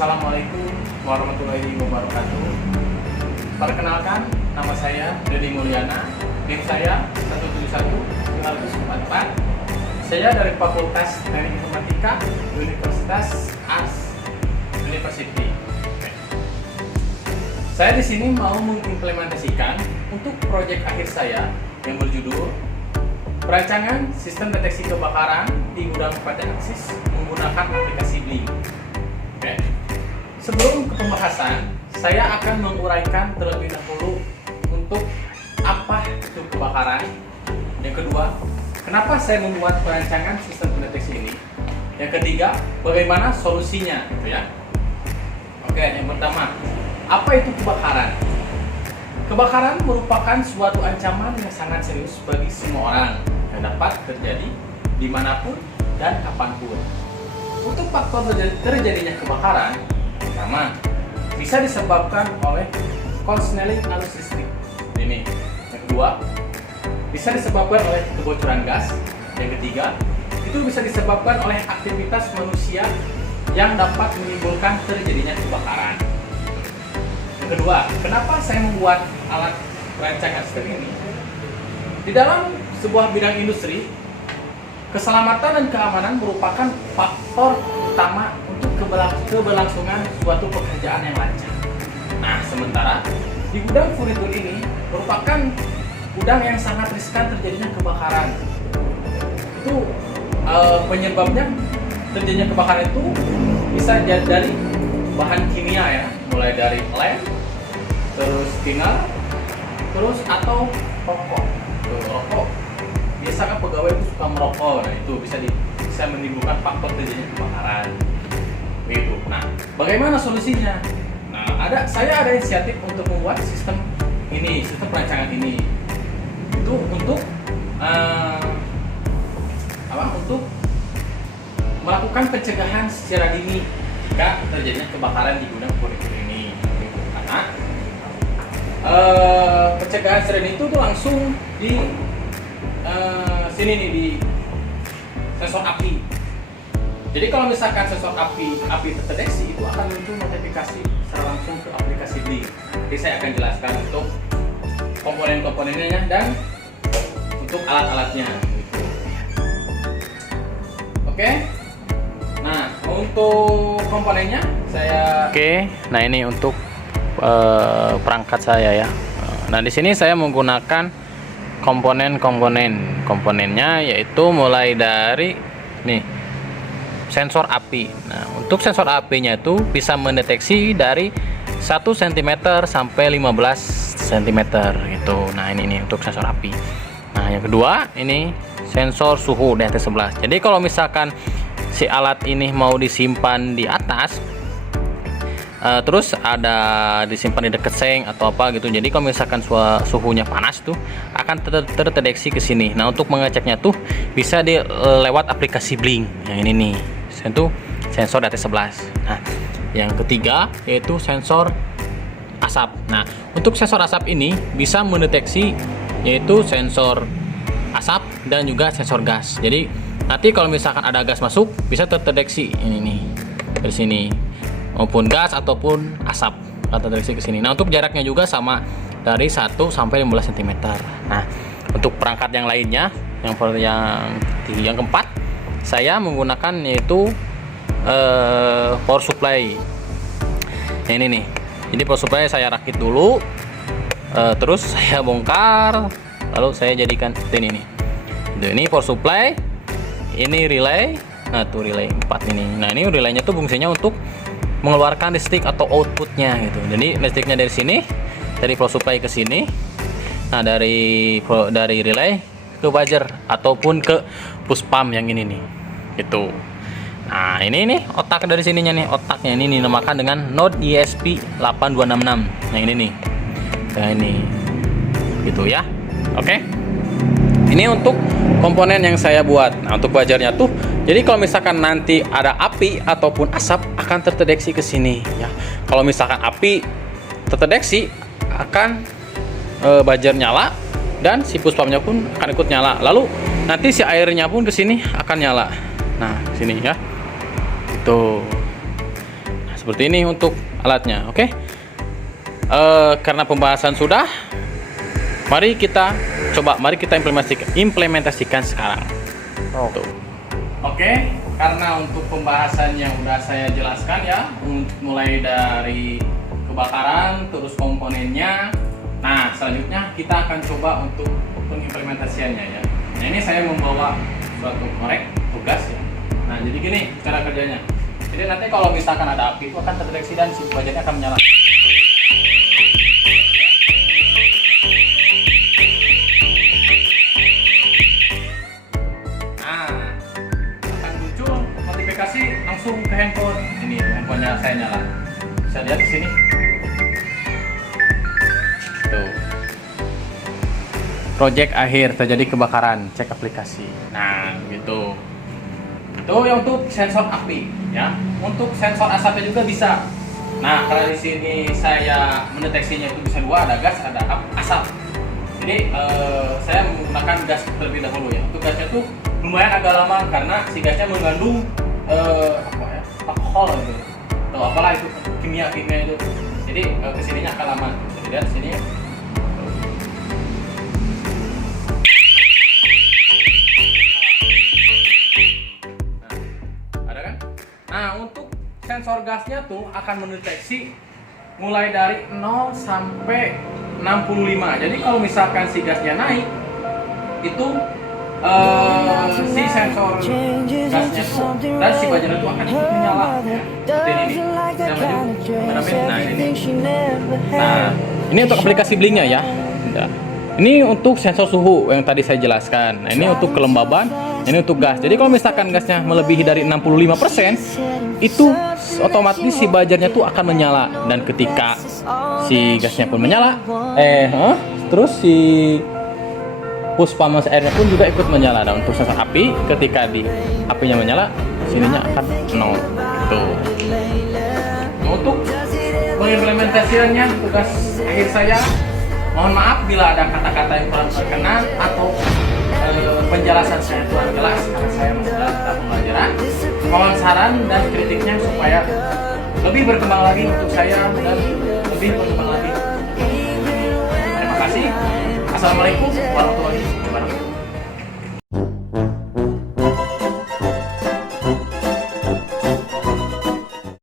Assalamualaikum warahmatullahi wabarakatuh. Perkenalkan, nama saya Dedi Mulyana. NIM saya 171-944. Saya dari Fakultas Teknik Informatika Universitas Ars University. Saya di sini mau mengimplementasikan untuk proyek akhir saya yang berjudul Perancangan Sistem Deteksi Kebakaran di Gudang PT Aksis menggunakan aplikasi Blink. Oke. Sebelum ke pembahasan, saya akan menguraikan terlebih dahulu untuk apa itu kebakaran. Yang kedua, kenapa saya membuat perancangan sistem pendeteksi ini. Yang ketiga, bagaimana solusinya, gitu ya. Oke, yang pertama, apa itu kebakaran? Kebakaran merupakan suatu ancaman yang sangat serius bagi semua orang yang dapat terjadi dimanapun dan kapanpun. Untuk faktor terjadinya kebakaran, pertama, bisa disebabkan oleh korsleting arus listrik. Ini. Yang kedua, bisa disebabkan oleh kebocoran gas. Yang ketiga, itu bisa disebabkan oleh aktivitas manusia yang dapat menimbulkan terjadinya kebakaran. Yang kedua, kenapa saya membuat alat perancangan sistem ini? Di dalam sebuah bidang industri, keselamatan dan keamanan merupakan faktor utama untuk keberlangsungan suatu pekerjaan yang lancar. Nah, sementara di gudang furnitur ini merupakan gudang yang sangat riskan terjadinya kebakaran. Itu penyebabnya terjadinya kebakaran itu bisa dari bahan kimia ya, mulai dari lem, terus tinar, terus atau rokok. Rokok biasa kan pegawai itu suka merokok, nah itu bisa menimbulkan faktor terjadinya kebakaran. Begitu. Nah, bagaimana solusinya? Nah, saya ada inisiatif untuk membuat sistem ini, sistem perancangan ini. Itu untuk untuk melakukan pencegahan secara dini jika terjadinya kebakaran di gudang furnitur ini. Karena pencegahan secara dini itu tuh langsung di sini nih, di sensor api. Jadi kalau misalkan sensor api terdeteksi, itu akan muncul notifikasi secara langsung ke aplikasi Blink. Nanti saya akan jelaskan untuk komponen-komponennya dan untuk alat-alatnya. Oke. Nah, untuk komponennya saya. Oke. Nah, ini untuk perangkat saya ya. Nah, di sini saya menggunakan komponennya yaitu mulai dari nih sensor api. Nah, untuk sensor apinya itu bisa mendeteksi dari 1 cm sampai 15 cm gitu. Nah, ini untuk sensor api. Nah, yang kedua ini sensor suhu DHT11. Jadi kalau misalkan si alat ini mau disimpan di atas, terus ada disimpan di dekat seng atau apa gitu. Jadi kalau misalkan suhunya panas tuh akan terdeteksi ke sini. Nah, untuk mengeceknya tuh bisa lewat aplikasi Blink. Yang ini nih, itu sensor DHT11. Nah, yang ketiga yaitu sensor asap. Nah, untuk sensor asap ini bisa mendeteksi yaitu sensor asap dan juga sensor gas. Jadi nanti kalau misalkan ada gas masuk bisa terdeteksi ini nih dari sini, maupun gas ataupun asap atau terdeteksi ke sini. Nah, untuk jaraknya juga sama dari 1 sampai 15 cm. Nah, untuk perangkat yang lainnya yang keempat saya menggunakan yaitu power supply. Nah, ini nih. Jadi power supply saya rakit dulu, terus saya bongkar, lalu saya jadikan seperti ini nih. Ini power supply, ini relay. Nah, tuh relay 4 ini. Nah, ini relaynya tuh fungsinya untuk mengeluarkan listrik atau outputnya gitu. Jadi listriknya dari sini, dari power supply ke sini. Nah, dari relay ke buzzer ataupun ke push pump yang ini nih. Gitu. Nah, ini nih otak dari sininya nih, otaknya ini dinamakan dengan node ESP8266. Nah, ini nih. Nah, ini. Gitu ya. Oke. Ini untuk komponen yang saya buat. Nah, untuk buzzernya tuh, jadi kalau misalkan nanti ada api ataupun asap akan terdeteksi ke sini ya. Kalau misalkan api terdeteksi akan buzzer nyala dan si push pumpnya pun akan ikut nyala. Lalu nanti si airnya pun ke sini akan nyala. Nah, sini ya. Itu. Nah, seperti ini untuk alatnya. Oke. Karena pembahasan sudah, mari kita implementasikan sekarang. Oke, karena untuk pembahasan yang udah saya jelaskan ya, mulai dari kebakaran, terus komponennya. Nah, selanjutnya kita akan coba untuk pengimplementasiannya ya. Nah, ini saya membawa suatu korek tugas ya. Nah, jadi gini cara kerjanya. Jadi nanti kalau misalkan ada api itu akan terdeteksi dan si bajetnya akan menyala. Langsung ke handphone. Ini handphonenya saya nyala. Bisa lihat di sini. Tuh. Project akhir terjadi kebakaran, cek aplikasi. Nah, gitu. Itu yang untuk sensor api, ya. Untuk sensor asapnya juga bisa. Nah, karena di sini saya mendeteksinya itu bisa dua, ada gas, ada asap. Jadi saya menggunakan gas terlebih dahulu ya. Untuk gasnya tuh lumayan agak lama karena si gasnya mengandung alkohol gitu, atau apalah itu kimia itu. Jadi kesininya akan lama. Bisa dilihat sini. Nah, ada kan? Nah, untuk sensor gasnya tuh akan mendeteksi mulai dari 0 sampai 65. Jadi kalau misalkan si gasnya naik, itu si sensor gasnya tuh dan si bajeran itu akan menyala ya. Seperti ini saya maju nah ini untuk aplikasi blinknya ya. Ini untuk sensor suhu yang tadi saya jelaskan. Nah, ini untuk kelembaban, ini untuk gas. Jadi kalau misalkan gasnya melebihi dari 65%, itu otomatis si bajarnya tuh akan menyala, dan ketika si gasnya pun menyala terus si puspa airnya pun juga ikut menyala. Dan untuk sensor api, ketika di apinya menyala, sininya akan 0. Tuh. Untuk pengimplementasiannya, tugas akhir saya, mohon maaf bila ada kata-kata yang kurang berkenan atau penjelasan saya kurang jelas karena saya masih dalam tahap pembelajaran. Mohon saran dan kritiknya supaya lebih berkembang lagi untuk saya dan lebih berkembang lagi. Terima kasih. Assalamualaikum warahmatullahi wabarakatuh.